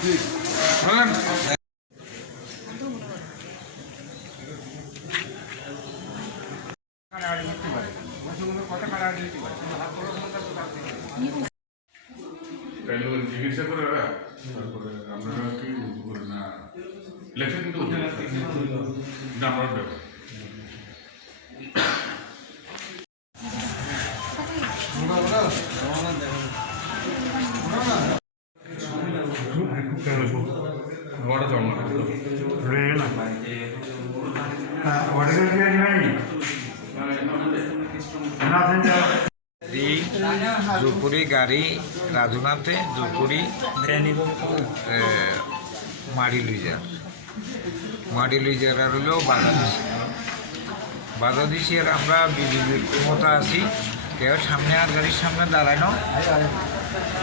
চিকিৎসা করে তারপরে আমরা কি করি না ইলেকশন কিন্তু আমরা জোরপুরি গাড়ি রাজুনাথে জোরপুরি মাড়ি লুইজার আর হলেও বাধা দিছি আর আমরা বিজেপির ক্ষমতা আছি কেউ সামনে আর গাড়ির সামনে দাঁড়ায় না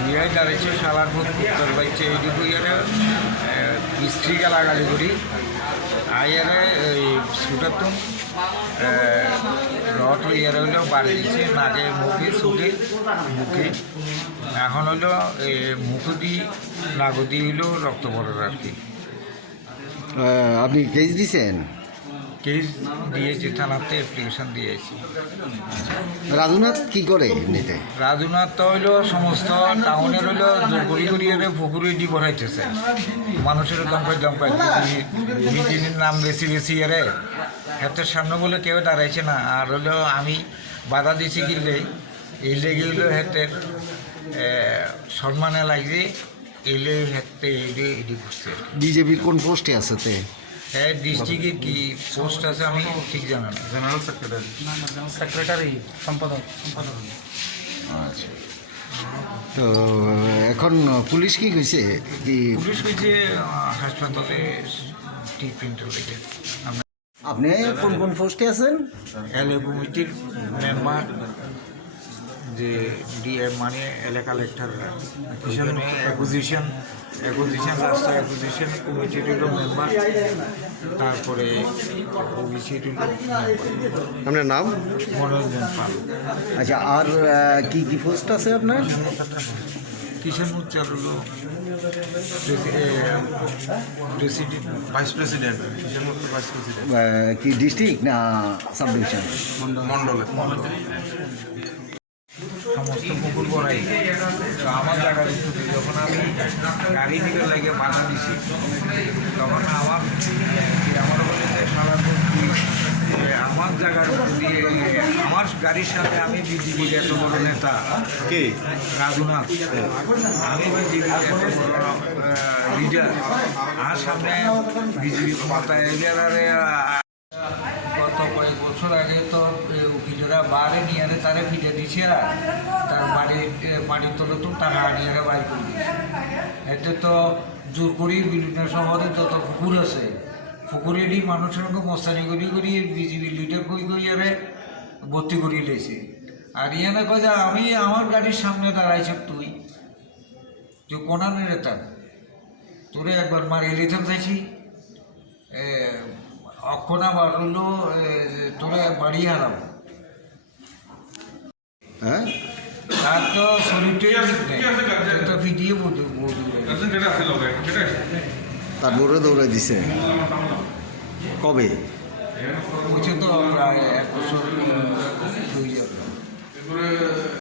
ইয়াই দাঁড়াইছে সালার ভোট উত্তর পাইছে এইটুকু ইয়ারে স্ত্রী গালাগালি করি আইয়ারে ছুটাতুন রড ইয়ারে হইলেও বাড়ি দিচ্ছে নাকে মুখে মুখে এখন হইলো মুখদি নাগদি হইলেও রক্ত পড়ার আর কি। আপনি কেস দিছেন? কেস দিয়েছি, থানাতে অ্যাপ্লিকেশন দিয়েছি। রাজুনাথ কি করে এমনিতে? রাজুনাথ তো হইলো সমস্ত টাউনের হইলো জোরগড়ি করিয়ে পুকুরে ডি ভরাইতেছে মানুষের দমকায় মিটিংয়ের নাম বেশি এরে হাতের সামনে বলে কেউ দাঁড়াইছে না। আর হইলো আমি বাধা দিছি কিনলে এই লেগে হইলো হাতের সম্মানে লাগছে এই লেগে হাতে এডি করছে। বিজেপির কোন পোস্টে আছে? হ্যাঁ, ডিস্ট্রিক্টের কি পোস্ট আছে আমি ঠিক জানি না। জেনারেল সেক্রেটারি সম্পাদক। আচ্ছা, তো এখন পুলিশ কি কইছে? পুলিশ কইছে হাসপাতালে ট্রিটমেন্ট লেগে। আপনি কোন পোস্টে আছেন? এলএ কমিটির মেম্বার, যে ডিএম মানে এলাকা কালেক্টর, অ্যাকুজিশন রাস্তা অ্যাকুজিশন কমিটির মেম্বার, তারপরে ওবিসির আপনার নাম? মনোরঞ্জন পাল। আচ্ছা, আর কি পোস্ট আছে আপনার? কিষাণ মোর্চার হলো ভাইস প্রেসিডেন্ট কি ডিস্ট্রিক্ট না সাব ডিভিশন? মন্ডলে সমস্ত পুকুর করাই তো আমার জায়গার উপরে যখন আমি গাড়ি থেকে লাগে বাধা দিছি তখন আমার বলে যে আমার জায়গার দিয়ে আমার গাড়ির সাথে আমি বিজেপির এত বড় নেতা কে? রাজুনাথ, আমি বিজেপির এত বড় লিডার, আর সামনে বিজেপি ক্ষমতা এগিয়ে গত কয়েক বছর আগে তো উকিলেরা বাড়ি নিয়ে তারা ফিরে দিছে, তার বাড়ির তলে তো টাকা নিয়ে বাইর করে দিচ্ছে। এতে তো জোর করি বিভিন্ন শহরে যত পুকুর আছে পুকুরেরই মানুষের সঙ্গে মস্তানি করি বিজেপি লিডার আরে ভর্তি করিয়ে লেছে। আর ইয়ানে কয় যে আমি আমার গাড়ির সামনে দাঁড়াইছ তুই যে কোনানের এটা তোরে একবার মারিয়ে লিতাম চাইছি অক্ষণা বার হইলো তোরা বাড়ি হারাম। হ্যাঁ, তার তো শরীরটাই তো ভিডিও তার মোড়ে দৌড়াই দিছে কবে?